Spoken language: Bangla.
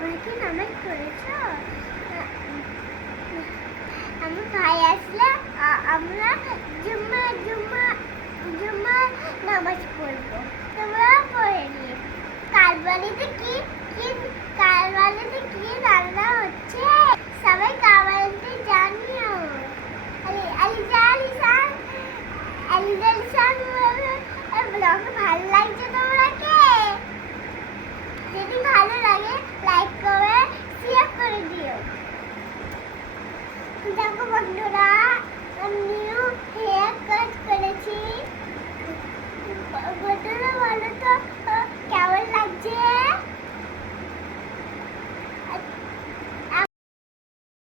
তোমরা কি নামাজ পড়েছো? আমার ভাই আসলে আমরা জুম্মা জুম্মা জুম্মা নামাজ পড়বো। তোমরা পড়ে নিয়ে কালবাড়িতে কি কালবাড়িতে কি রান্না হচ্ছে সবাই কমেন্টে জানিও। আলিজা আলিসান ব্লগ ভালো লাগছে